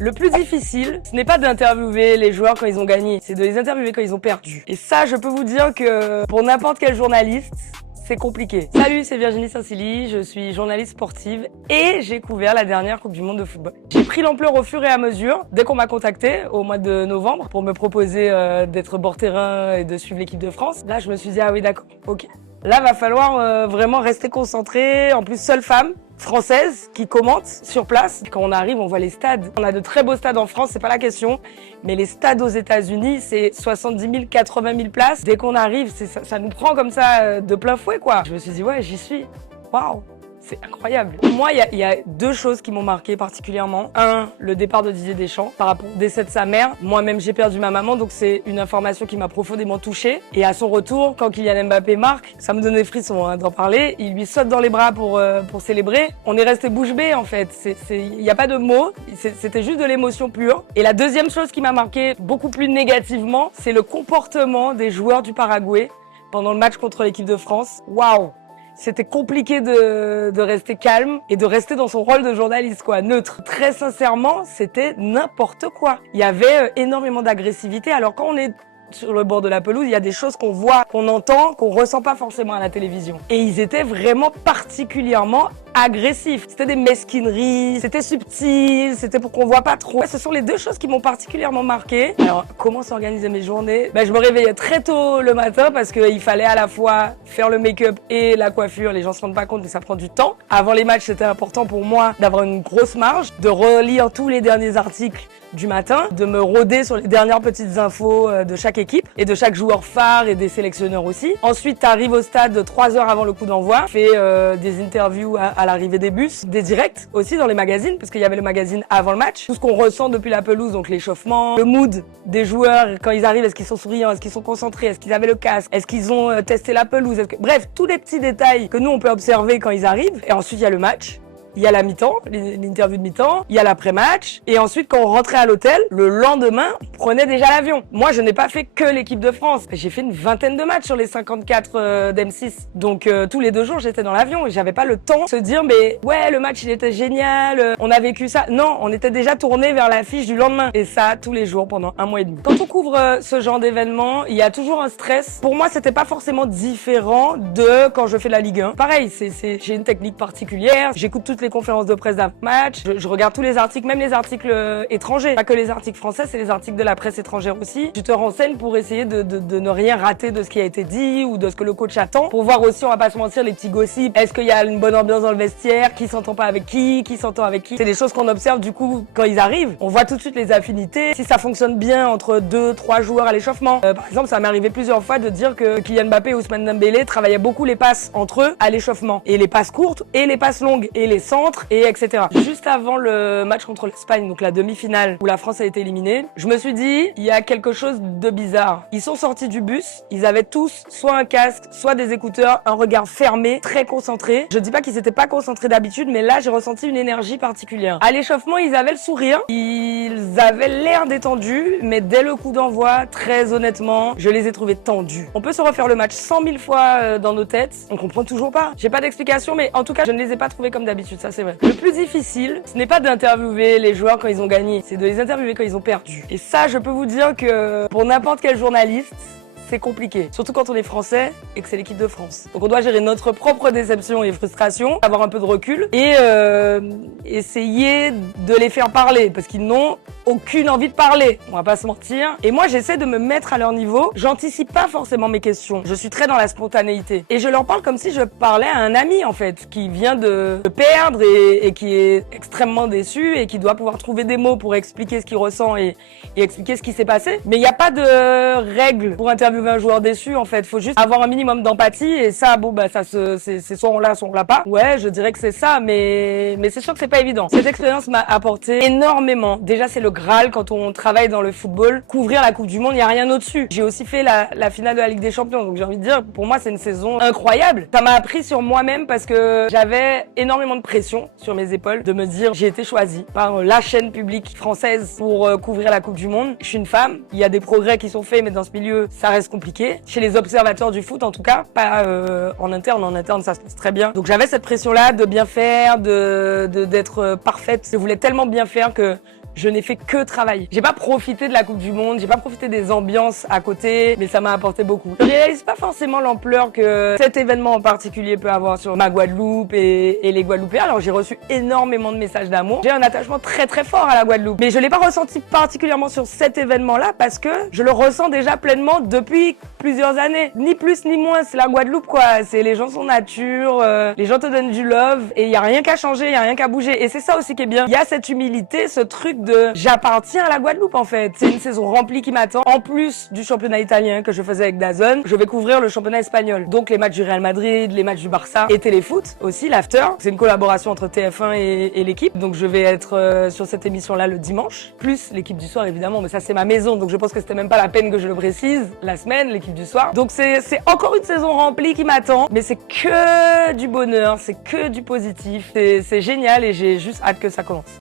Le plus difficile, ce n'est pas d'interviewer les joueurs quand ils ont gagné, c'est de les interviewer quand ils ont perdu. Et ça, je peux vous dire que pour n'importe quel journaliste, c'est compliqué. Salut, c'est Virginie Saint-Silly, je suis journaliste sportive et j'ai couvert la dernière Coupe du Monde de football. J'ai pris l'ampleur au fur et à mesure, dès qu'on m'a contacté au mois de novembre pour me proposer d'être bord terrain et de suivre l'équipe de France. Là, je me suis dit, ah oui, d'accord, ok. Là, va falloir vraiment rester concentré. En plus, seule femme française qui commente sur place. Quand on arrive, on voit les stades. On a de très beaux stades en France, c'est pas la question. Mais les stades aux États-Unis, c'est 70 000, 80 000 places. Dès qu'on arrive, ça nous prend comme ça de plein fouet, quoi. Je me suis dit, ouais, j'y suis. Waouh! C'est incroyable. Moi, il y a deux choses qui m'ont marqué particulièrement. Un, le départ de Didier Deschamps par rapport au décès de sa mère. Moi-même, j'ai perdu ma maman, donc c'est une information qui m'a profondément touchée. Et à son retour, quand Kylian Mbappé marque, ça me donne des frissons d'en parler. Il lui saute dans les bras pour célébrer. On est resté bouche bée, en fait. Il n'y a pas de mots. C'était juste de l'émotion pure. Et la deuxième chose qui m'a marqué beaucoup plus négativement, c'est le comportement des joueurs du Paraguay pendant le match contre l'équipe de France. Waouh! C'était compliqué de rester calme et de rester dans son rôle de journaliste, quoi, neutre. Très sincèrement, c'était n'importe quoi. Il y avait énormément d'agressivité. Alors quand on est sur le bord de la pelouse, il y a des choses qu'on voit, qu'on entend, qu'on ressent pas forcément à la télévision. Et ils étaient vraiment particulièrement agressifs. C'était des mesquineries, c'était subtil, c'était pour qu'on voit pas trop. Ce sont les deux choses qui m'ont particulièrement marqué. Alors, comment s'organiser mes journées? Je me réveillais très tôt le matin parce qu'il fallait à la fois faire le make-up et la coiffure. Les gens se rendent pas compte, mais ça prend du temps. Avant les matchs, c'était important pour moi d'avoir une grosse marge, de relire tous les derniers articles du matin, de me rôder sur les dernières petites infos de chaque équipe et de chaque joueur phare et des sélectionneurs aussi. Ensuite, tu arrives au stade 3 heures avant le coup d'envoi, fais des interviews à l'arrivée des bus, des directs aussi dans les magazines, parce qu'il y avait le magazine avant le match. Tout ce qu'on ressent depuis la pelouse, donc l'échauffement, le mood des joueurs quand ils arrivent, est-ce qu'ils sont souriants, est-ce qu'ils sont concentrés, est-ce qu'ils avaient le casque, est-ce qu'ils ont testé la pelouse, bref, tous les petits détails que nous on peut observer quand ils arrivent. Et ensuite, il y a le match. Il y a la mi-temps, l'interview de mi-temps, il y a l'après-match, et ensuite quand on rentrait à l'hôtel, le lendemain, on prenait déjà l'avion. Moi, je n'ai pas fait que l'équipe de France. J'ai fait une vingtaine de matchs sur les 54 d'M6. Donc tous les 2 jours, j'étais dans l'avion et j'avais pas le temps de se dire mais ouais, le match il était génial, on a vécu ça. Non, on était déjà tourné vers l'affiche du lendemain. Et ça, tous les jours pendant 1 mois et demi. Quand on couvre ce genre d'événement, il y a toujours un stress. Pour moi, c'était pas forcément différent de quand je fais la Ligue 1. Pareil, j'ai une technique particulière. J'écoute toutes les conférences de presse d'après-match, je regarde tous les articles, même les articles étrangers. Pas que les articles français, c'est les articles de la presse étrangère aussi. Tu te renseignes pour essayer de ne rien rater de ce qui a été dit ou de ce que le coach attend. Pour voir aussi, on va pas se mentir, les petits gossips. Est-ce qu'il y a une bonne ambiance dans le vestiaire? Qui s'entend pas avec qui s'entend avec qui? C'est des choses qu'on observe du coup quand ils arrivent. On voit tout de suite les affinités. Si ça fonctionne bien entre 2-3 joueurs à l'échauffement. Par exemple, ça m'est arrivé plusieurs fois de dire que Kylian Mbappé et Ousmane Dembélé travaillaient beaucoup les passes entre eux à l'échauffement. Et les passes courtes et les passes longues et les centres et etc. Juste avant le match contre l'Espagne, donc la demi-finale où la France a été éliminée, je me suis dit, il y a quelque chose de bizarre. Ils sont sortis du bus, ils avaient tous soit un casque, soit des écouteurs, un regard fermé, très concentré. Je dis pas qu'ils s'étaient pas concentrés d'habitude, mais là j'ai ressenti une énergie particulière. À l'échauffement, ils avaient le sourire, ils avaient l'air détendus, mais dès le coup d'envoi, très honnêtement, je les ai trouvés tendus. On peut se refaire le match 100 000 fois dans nos têtes, on comprend toujours pas. J'ai pas d'explication, mais en tout cas, je ne les ai pas trouvés comme d'habitude, ça c'est vrai. Le plus difficile, ce n'est pas d'interviewer les joueurs quand ils ont gagné, c'est de les interviewer quand ils ont perdu. Et ça, je peux vous dire que pour n'importe quel journaliste, c'est compliqué. Surtout quand on est français et que c'est l'équipe de France. Donc on doit gérer notre propre déception et frustration, avoir un peu de recul et essayer de les faire parler parce qu'ils n'ont aucune envie de parler. On va pas se mentir. Et moi, j'essaie de me mettre à leur niveau. J'anticipe pas forcément mes questions. Je suis très dans la spontanéité. Et je leur parle comme si je parlais à un ami, en fait, qui vient de perdre et qui est extrêmement déçu et qui doit pouvoir trouver des mots pour expliquer ce qu'il ressent et expliquer ce qui s'est passé. Mais il n'y a pas de règle pour interviewer un joueur déçu, en fait. Faut juste avoir un minimum d'empathie et ça, bon, bah, c'est soit on l'a, soit on l'a pas. Ouais, je dirais que c'est ça, mais c'est sûr que c'est pas évident. Cette expérience m'a apporté énormément. Déjà, c'est le Graal quand on travaille dans le football. Couvrir la Coupe du Monde, il n'y a rien au-dessus. J'ai aussi fait la finale de la Ligue des Champions, donc j'ai envie de dire, pour moi, c'est une saison incroyable. Ça m'a appris sur moi-même parce que j'avais énormément de pression sur mes épaules de me dire, j'ai été choisie par la chaîne publique française pour couvrir la Coupe du Monde. Je suis une femme, il y a des progrès qui sont faits, mais dans ce milieu, ça reste compliqué. Chez les observateurs du foot, en tout cas, pas en interne, ça se passe très bien. Donc j'avais cette pression-là de bien faire, d'être parfaite. Je voulais tellement bien faire que je n'ai fait que travailler. J'ai pas profité de la Coupe du Monde, j'ai pas profité des ambiances à côté, mais ça m'a apporté beaucoup. Je réalise pas forcément l'ampleur que cet événement en particulier peut avoir sur ma Guadeloupe et les Guadeloupéens. Alors j'ai reçu énormément de messages d'amour. J'ai un attachement très très fort à la Guadeloupe, mais je l'ai pas ressenti particulièrement sur cet événement-là parce que je le ressens déjà pleinement depuis plusieurs années. Ni plus ni moins, c'est la Guadeloupe quoi. C'est les gens sont nature, les gens te donnent du love et il y a rien qu'à changer, il y a rien qu'à bouger. Et c'est ça aussi qui est bien. Il y a cette humilité, ce truc de j'appartiens à la Guadeloupe en fait. C'est une saison remplie qui m'attend. En plus du championnat italien que je faisais avec DAZN, je vais couvrir le championnat espagnol. Donc les matchs du Real Madrid, les matchs du Barça et Téléfoot aussi, l'after. C'est une collaboration entre TF1 et l'équipe. Donc je vais être sur cette émission-là le dimanche, plus l'équipe du soir évidemment, mais ça c'est ma maison. Donc je pense que c'était même pas la peine que je le précise. La semaine, l'équipe du soir. Donc c'est encore une saison remplie qui m'attend, mais c'est que du bonheur, c'est que du positif. C'est génial et j'ai juste hâte que ça commence.